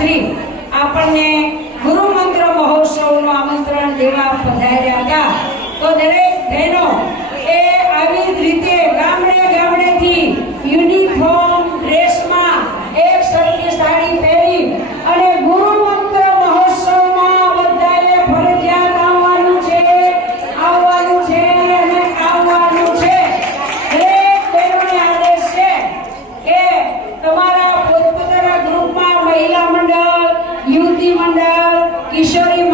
શાસ્ત્રી આપણને ગુરુ મંત્ર મહોત્સવનું આમંત્રણ દેવા પધાર્યા હતા. તો દરેક બહેનો, એ આવી રીતે ગામડે ગામ Kishori